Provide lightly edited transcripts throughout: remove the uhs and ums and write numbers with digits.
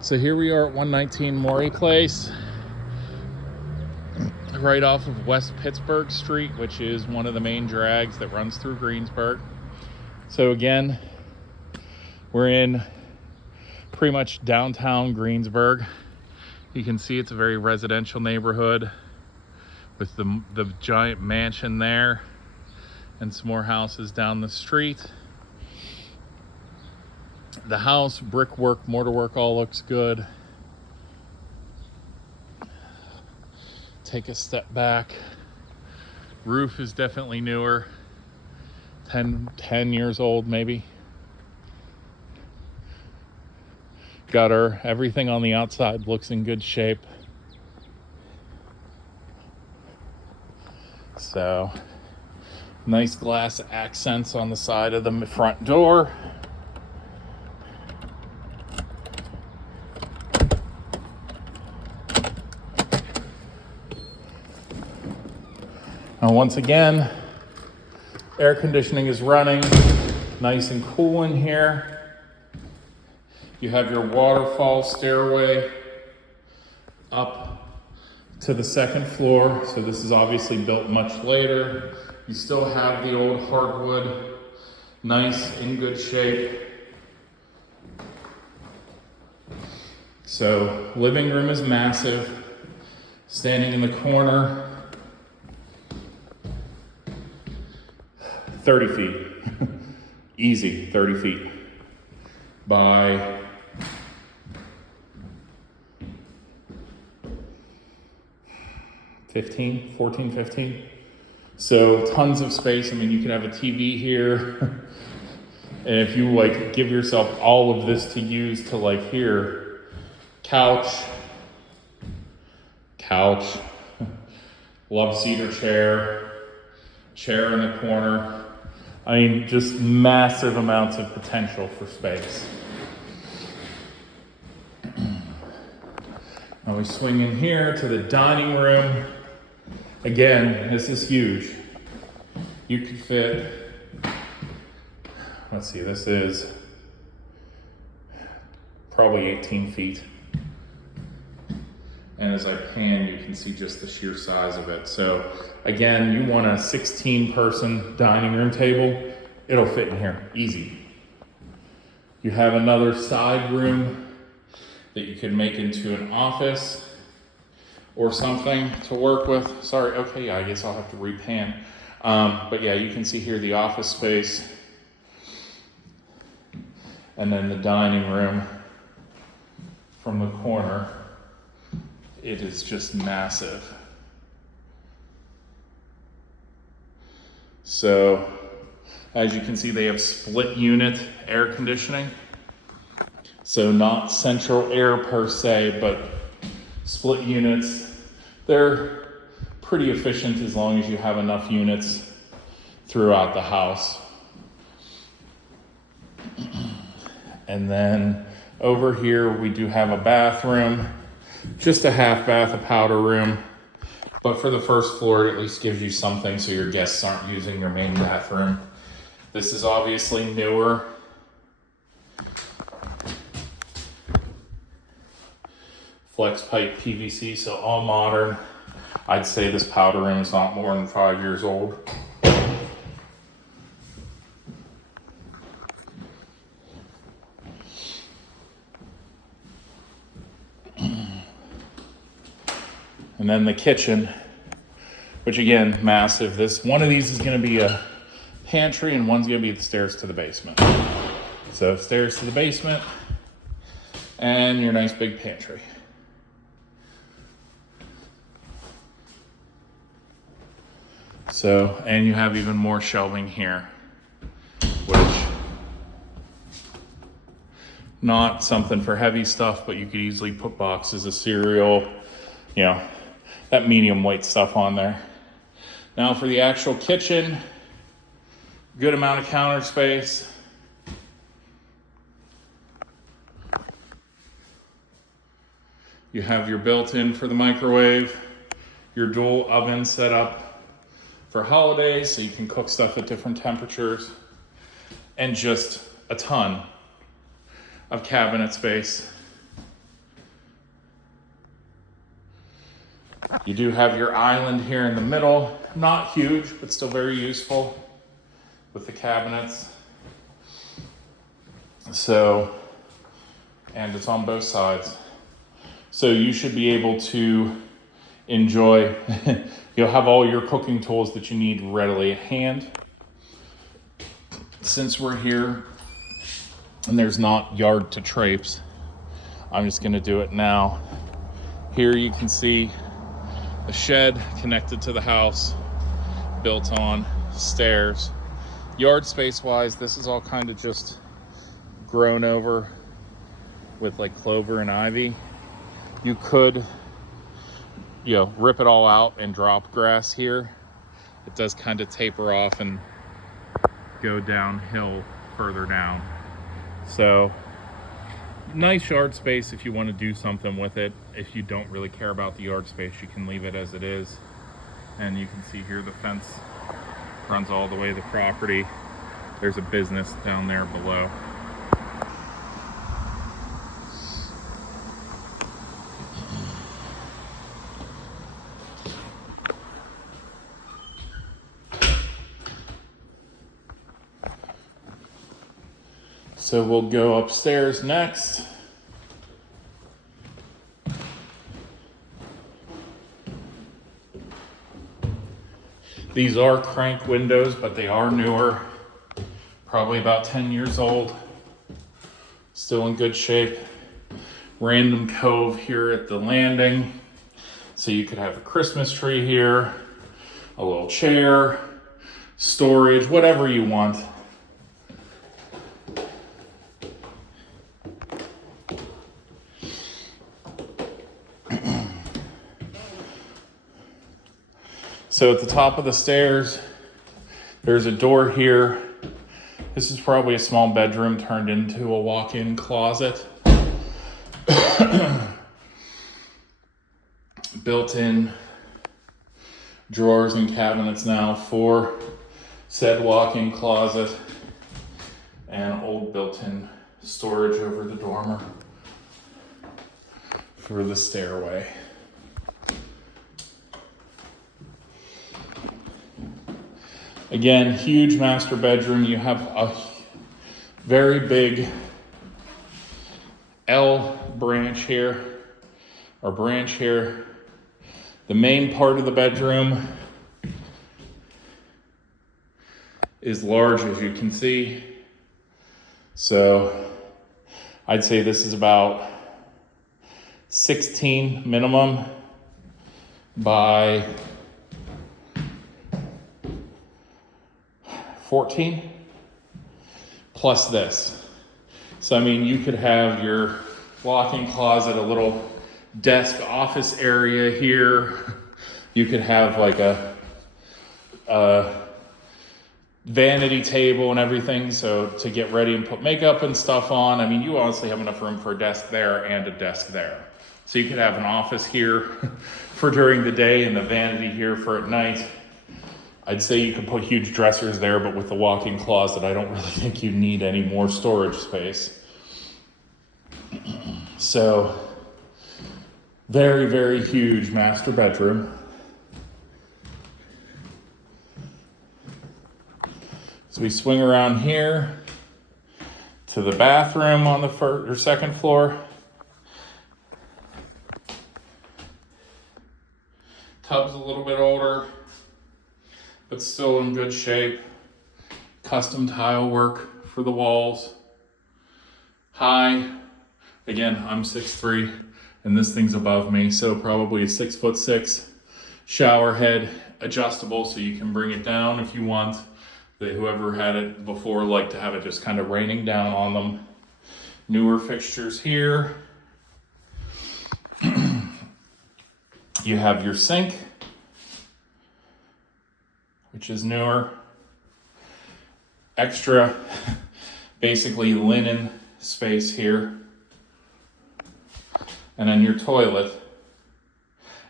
So here we are at 119 Morey Place, right off of West Pittsburgh Street, which is one of the main drags that runs through Greensburg. So again, we're in pretty much downtown Greensburg. You can see it's a very residential neighborhood with the giant mansion there and some more houses down the street. The house, brickwork, mortarwork, all looks good. Take a step back. Roof is definitely newer. 10 years old maybe. Gutter, everything on the outside looks in good shape. So, nice glass accents on the side of the front door. Now once again, air conditioning is running, nice and cool in here. You have your waterfall stairway up to the second floor. So this is obviously built much later. You still have the old hardwood, nice, in good shape. So living room is massive. Standing in the corner, 30 feet, easy 30 feet by 14, 15. So tons of space. I mean, you can have a TV here. And if you like give yourself all of this to use to like here, couch, love cedar chair in the corner. I mean, just massive amounts of potential for space. Now we swing in here to the dining room. Again, this is huge. You could fit, let's see, this is probably 18 feet. And as I pan, you can see just the sheer size of it. So again, you want a 16-person dining room table, it'll fit in here, easy. You have another side room that you can make into an office or something to work with. Sorry, okay, yeah, I guess I'll have to repan. But yeah, you can see here the office space and then the dining room from the corner. It is just massive. So, as you can see, they have split unit air conditioning. So not central air per se, but split units. They're pretty efficient as long as you have enough units throughout the house. And then over here, we do have a bathroom. Just a half bath, a powder room. But for the first floor, it at least gives you something so your guests aren't using your main bathroom. This is obviously newer. Flex pipe PVC, so all modern. I'd say this powder room is not more than 5 years old. And then the kitchen, which again, massive. One of these is gonna be a pantry and one's gonna be the stairs to the basement. So stairs to the basement and your nice big pantry. So, and you have even more shelving here, which not something for heavy stuff, but you could easily put boxes of cereal, you know, that medium weight stuff on there. Now for the actual kitchen, good amount of counter space. You have your built-in for the microwave, your dual oven set up for holidays so you can cook stuff at different temperatures, and just a ton of cabinet space. You do have your island here in the middle, not huge, but still very useful with the cabinets. So, and it's on both sides. So you should be able to enjoy, you'll have all your cooking tools that you need readily at hand. Since we're here and there's not yard to traipse, I'm just gonna do it now. Here you can see a shed connected to the house, built on stairs. Yard space wise, this is all kind of just grown over with like clover and ivy. You could, rip it all out and drop grass here. It does kind of taper off and go downhill further down. So nice yard space if you want to do something with it. If you don't really care about the yard space, you can leave it as it is. And you can see here the fence runs all the way to the property. There's a business down there below. So we'll go upstairs next. These are crank windows, but they are newer, probably about 10 years old. Still in good shape. Random cove here at the landing. So you could have a Christmas tree here, a little chair, storage, whatever you want. So at the top of the stairs, there's a door here. This is probably a small bedroom turned into a walk-in closet. Built-in drawers and cabinets now for said walk-in closet, and old built-in storage over the dormer for the stairway. Again, huge master bedroom. You have a very big L branch here, or branch here. The main part of the bedroom is large, as you can see. So I'd say this is about 16 minimum by 14 plus this. So I mean, you could have your walk-in closet, a little desk office area here. You could have like a vanity table and everything, so to get ready and put makeup and stuff on. I mean, you honestly have enough room for a desk there and a desk there. So you could have an office here for during the day and the vanity here for at night. I'd say you could put huge dressers there, but with the walk-in closet, I don't really think you need any more storage space. So, very, very huge master bedroom. So we swing around here to the bathroom on the first or second floor. Tub's a little bit older, but still in good shape. Custom tile work for the walls. High, again, I'm 6'3", and this thing's above me, so probably a 6'6" shower head, adjustable, so you can bring it down if you want. Whoever had it before liked to have it just kind of raining down on them. Newer fixtures here. You have your sink, which is newer. Extra, basically linen space here. And then your toilet.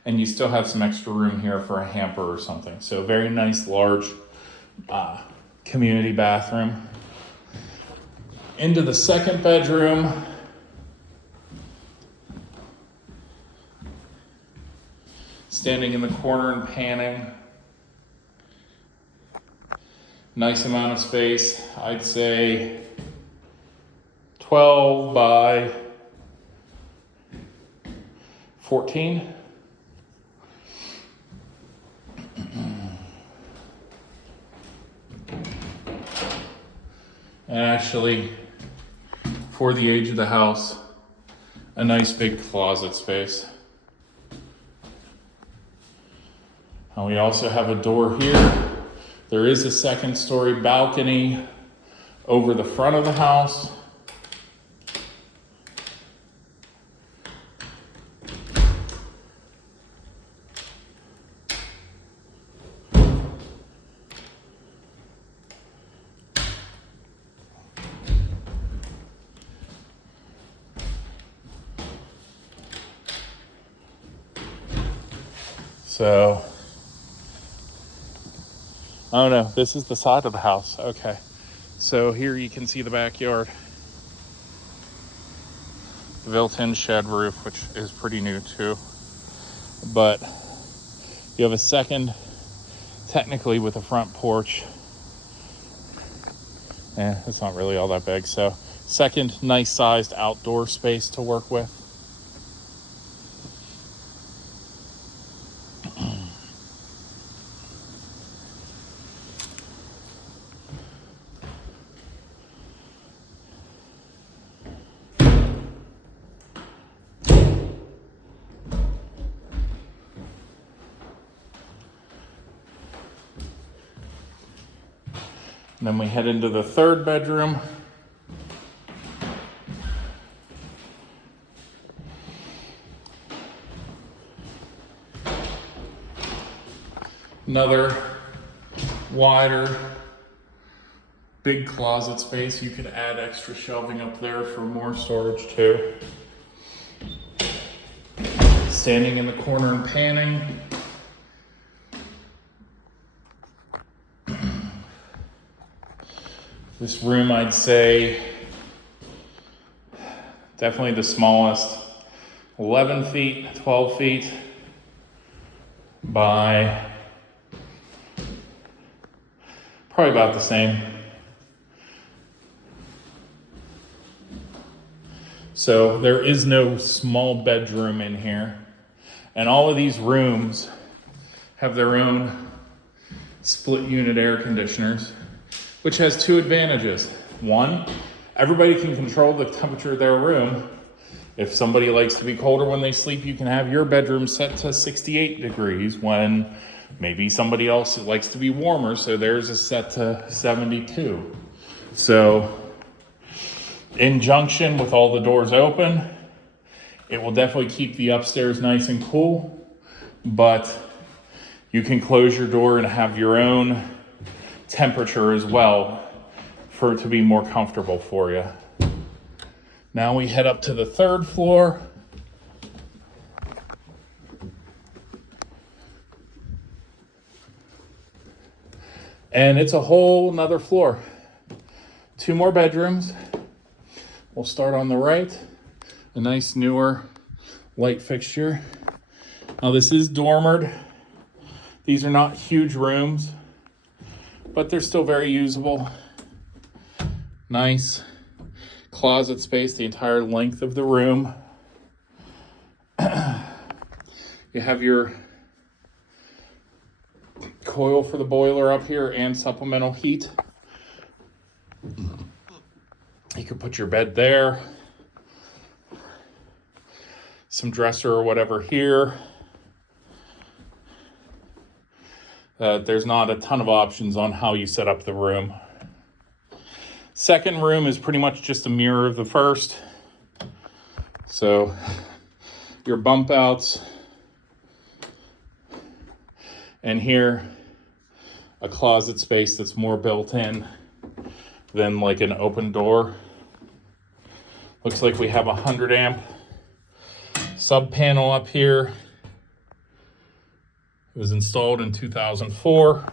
And you still have some extra room here for a hamper or something. So very nice, large community bathroom. Into the second bedroom. standing in the corner and panning. Nice amount of space. I'd say 12 by 14. And actually, for the age of the house, a nice big closet space. And we also have a door here. There is a second-story balcony over the front of the house. So, oh no, this is the side of the house. Okay. So here you can see the backyard. The built-in shed roof, which is pretty new too. But you have a second, technically with a front porch. It's not really all that big. So second nice sized outdoor space to work with. And then we head into the third bedroom. Another wider, big closet space. You could add extra shelving up there for more storage too. Standing in the corner and panning. This room, I'd say, definitely the smallest, 11 feet, 12 feet by probably about the same. So there is no small bedroom in here. And all of these rooms have their own split unit air conditioners, which has two advantages. One, everybody can control the temperature of their room. If somebody likes to be colder when they sleep, you can have your bedroom set to 68 degrees when maybe somebody else likes to be warmer, so theirs is set to 72. So in junction with all the doors open, it will definitely keep the upstairs nice and cool, but you can close your door and have your own temperature as well for it to be more comfortable for you. Now we head up to the third floor. And it's a whole nother floor. Two more bedrooms. We'll start on the right. A nice newer light fixture. Now this is dormered. These are not huge rooms, but they're still very usable. Nice closet space the entire length of the room. You have your coil for the boiler up here and supplemental heat. You could put your bed there. Some dresser or whatever here. There's not a ton of options on how you set up the room. Second room is pretty much just a mirror of the first. So your bump outs. And here, a closet space that's more built in than like an open door. Looks like we have a 100 amp sub panel up here. It was installed in 2004,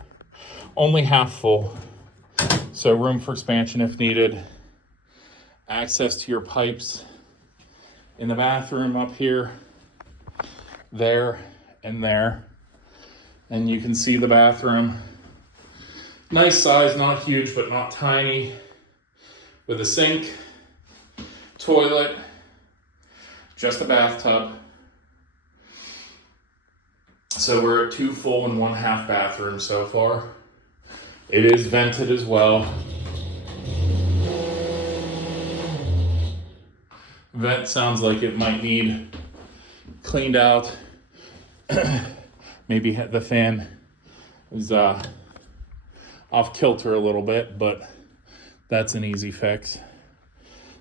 only half full. So room for expansion if needed. Access to your pipes in the bathroom up here, there, in there. And you can see the bathroom. Nice size, not huge, but not tiny. With a sink, toilet, just a bathtub. So we're at 2 full and 1 half bathrooms so far. It is vented as well. Vent sounds like it might need cleaned out. Maybe the fan is off kilter a little bit, but that's an easy fix.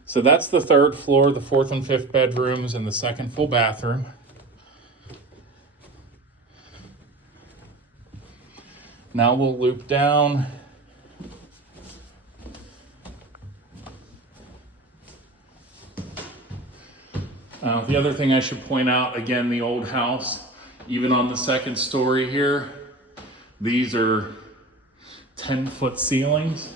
So that's the 3rd floor, the 4th and 5th bedrooms, and the 2nd full bathroom. Now we'll loop down. The other thing I should point out, again, the old house, even on the 2nd story here, these are 10-foot ceilings.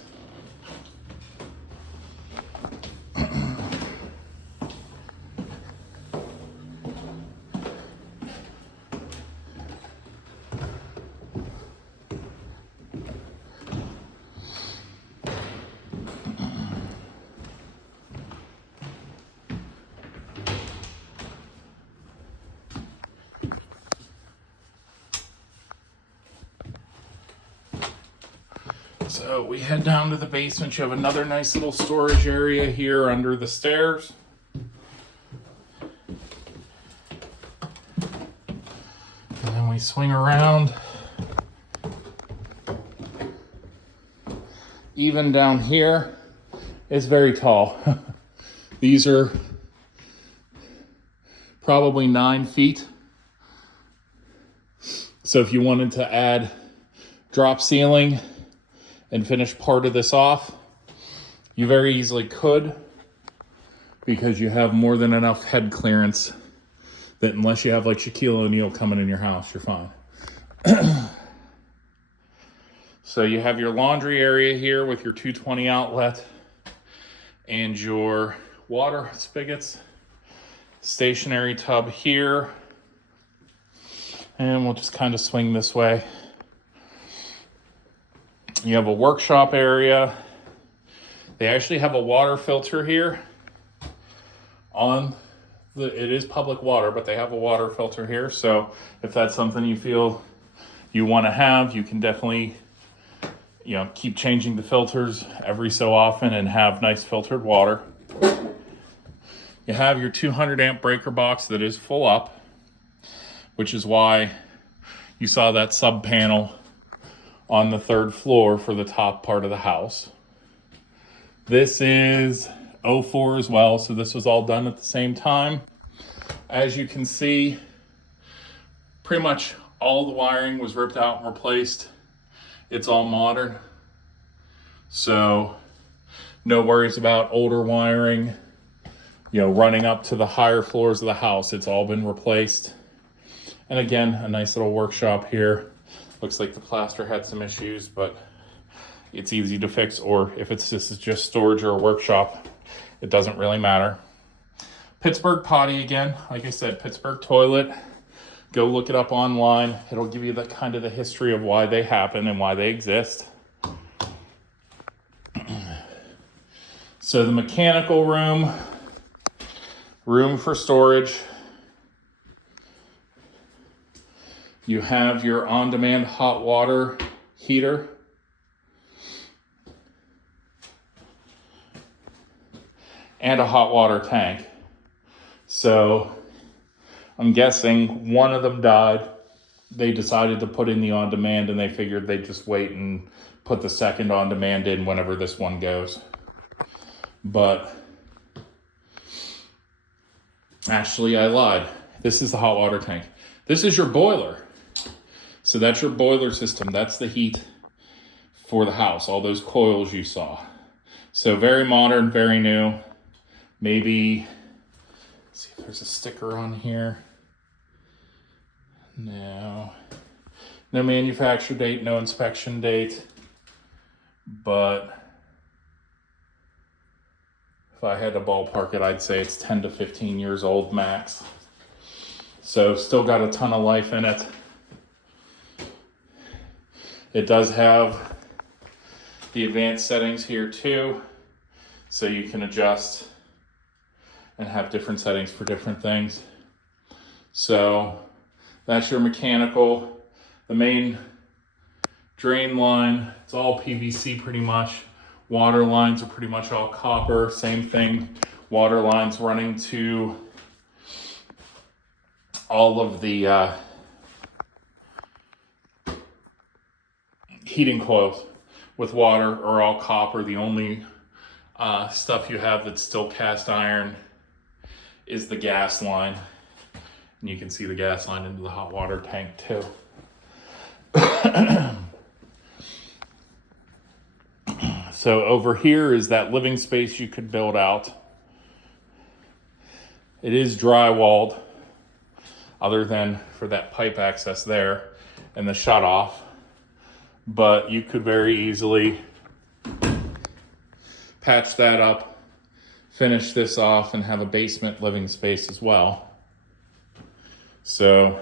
So we head down to the basement. You have another nice little storage area here under the stairs. And then we swing around. Even down here, it's very tall. These are probably 9 feet. So if you wanted to add drop ceiling and finish part of this off, you very easily could, because you have more than enough head clearance that unless you have like Shaquille O'Neal coming in your house, you're fine. So you have your laundry area here with your 220 outlet and your water spigots, stationary tub here, and we'll just kind of swing this way. You have a workshop area. They actually have a water filter here it is public water, but they have a water filter here. So if that's something you feel you want to have, you can definitely, keep changing the filters every so often and have nice filtered water. You have your 200 amp breaker box that is full up, which is why you saw that sub panel on the 3rd floor for the top part of the house. This is 04 as well, so this was all done at the same time. As you can see, pretty much all the wiring was ripped out and replaced. It's all modern, so no worries about older wiring, running up to the higher floors of the house. It's all been replaced. And again, a nice little workshop here. Looks like the plaster had some issues, but it's easy to fix, or if this is just storage or a workshop, it doesn't really matter. Pittsburgh potty again. Like I said, Pittsburgh toilet. Go look it up online. It'll give you the kind of the history of why they happen and why they exist. So the mechanical room for storage. You have your on-demand hot water heater. And a hot water tank. So I'm guessing one of them died. They decided to put in the on-demand and they figured they'd just wait and put the second on-demand in whenever this one goes. But actually I lied. This is the hot water tank. This is your boiler. So that's your boiler system. That's the heat for the house, all those coils you saw. So very modern, very new. Maybe, let's see if there's a sticker on here. No manufacture date, no inspection date. But if I had to ballpark it, I'd say it's 10 to 15 years old max. So still got a ton of life in it. It does have the advanced settings here too, so you can adjust and have different settings for different things. So that's your mechanical. The main drain line, it's all PVC pretty much. Water lines are pretty much all copper, same thing. Water lines running to all of the heating coils with water are all copper. The only stuff you have that's still cast iron is the gas line. And you can see the gas line into the hot water tank too. So over here is that living space you could build out. It is drywalled, other than for that pipe access there and the shut off. But you could very easily patch that up, finish this off, and have a basement living space as well. So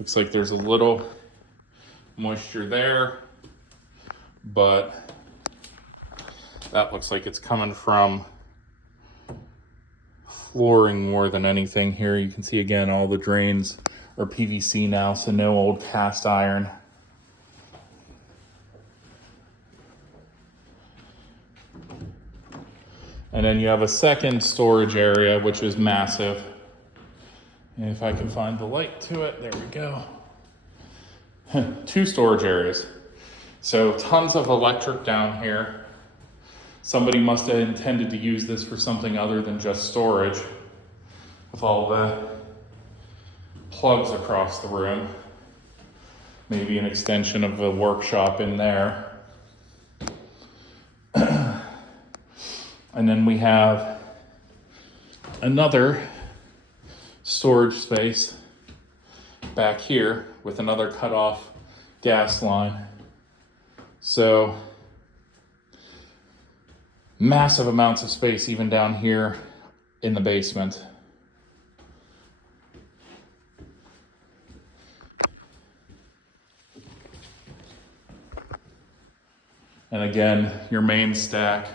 looks like there's a little moisture there, but that looks like it's coming from flooring more than anything here. You can see again, all the drains are PVC now, so no old cast iron. And then you have a second storage area, which is massive. And if I can find the light to it, there we go. 2 storage areas. So tons of electric down here. Somebody must have intended to use this for something other than just storage, with all the plugs across the room. Maybe an extension of a workshop in there. And then we have another storage space back here with another cut-off gas line. So massive amounts of space even down here in the basement. And again, your main stack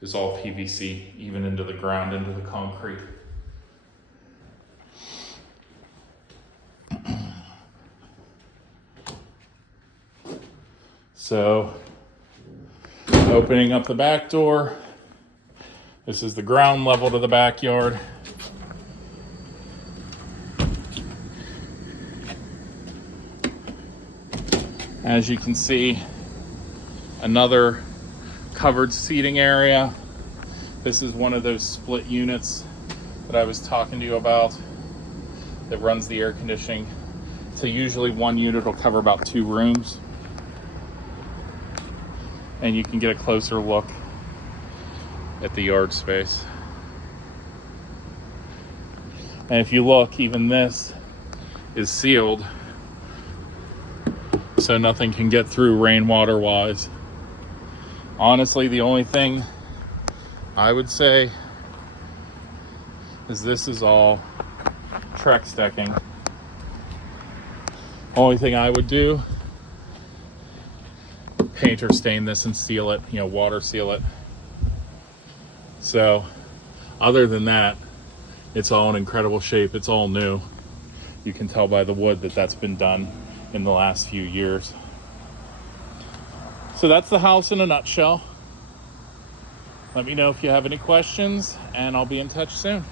is all PVC, even into the ground, into the concrete. So, opening up the back door, this is the ground level to the backyard. As you can see, another covered seating area. This is one of those split units that I was talking to you about that runs the air conditioning. So usually one unit will cover about 2 rooms. And you can get a closer look at the yard space. And if you look, even this is sealed, so nothing can get through rainwater wise. Honestly, the only thing I would say is this is all Trex decking. Only thing I would do, paint or stain this and seal it, water seal it. So other than that, it's all in incredible shape. It's all new. You can tell by the wood that that's been done in the last few years. So that's the house in a nutshell. Let me know if you have any questions, and I'll be in touch soon.